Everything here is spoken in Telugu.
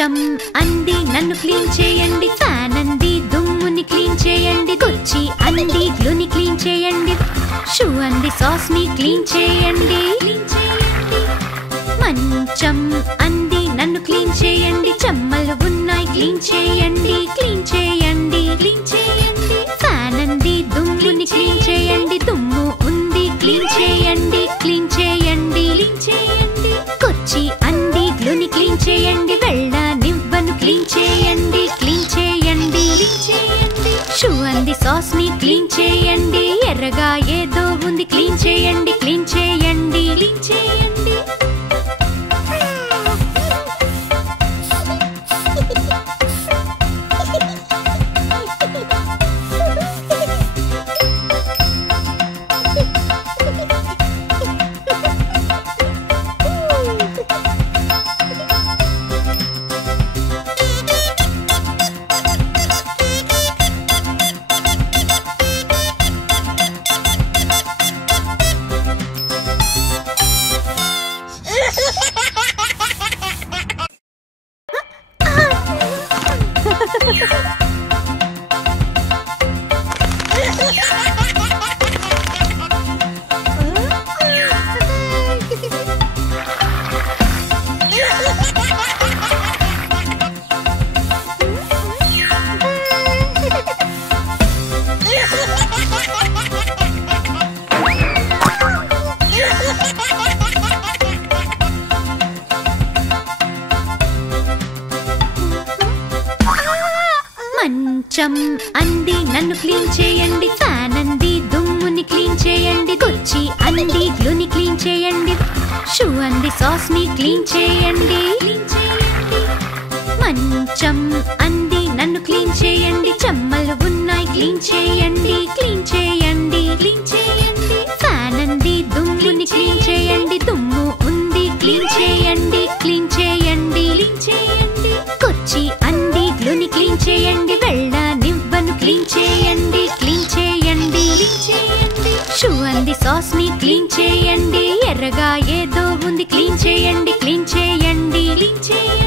మంచం అంది నన్ను క్లీన్ చేయండి, ఫ్యాన్ అంది దుమ్ముని క్లీన్ చేయండి, కుర్చీ అంది గ్లూని క్లీన్ చేయండి, షూ అంది సాస్ ని క్లీన్ చేయండి. మంచం అంది నన్ను క్లీన్ చేయండి, చెమ్మలు ఉన్నాయి క్లీన్ చేయండి, క్లీన్ చేయండి, క్లీన్ చేయండి. ఫ్యాన్ అంది దుమ్ముని క్లీన్ చేయండి, దుమ్ము ఉంది క్లీన్ చేయండి, క్లీన్ చేయండి, క్లీన్ చేయండి. కుర్చీ అంది గ్లూని క్లీన్ చేయండి, వెళ్ళనివ్వను క్లీన్ చేయండి, క్లీన్ చేయండి, క్లీన్ చేయండి. షూ అంది సాస్ ని క్లీన్ చేయండి, ఎర్రగా ఏదో ఉంది క్లీన్ చేయండి, క్లీన్ చేయండి, క్లీన్ చేయండి. మంచం అంది నన్ను క్లీన్ చేయండి, ఫ్యాన్ అంది దుమ్ముని క్లీన్ చేయండి, కుర్చీ అంది గ్లూని క్లీన్ చేయండి, షూ అంది సాస్ ని క్లీన్ చేయండి, క్లీన్ చేయండి. మంచం అంది నన్ను క్లీన్ చేయండి, చెమ్మలు ఉన్నాయి క్లీన్ చేయండి, క్లీన్ చేయండి, క్లీన్ చేయండి. ఫ్యాన్ అంది దుమ్ముని క్లీన్ చేయండి, దుమ్ము ఉంది క్లీన్ చేయండి, క్లీన్ చేయండి, క్లీన్ చేయండి. కుర్చీ అంది గ్లూని క్లీన్ చేయండి, వెళ్ళనివ్వను క్లీన్ చేయండి, క్లీన్ చేయండి, క్లీన్ చేయండి. షూ అంది సాస్ ని క్లీన్ చేయండి, ఎర్రగా ఏదో ఉంది క్లీన్ చేయండి, క్లీన్ చేయండి, క్లీన్ చేయండి.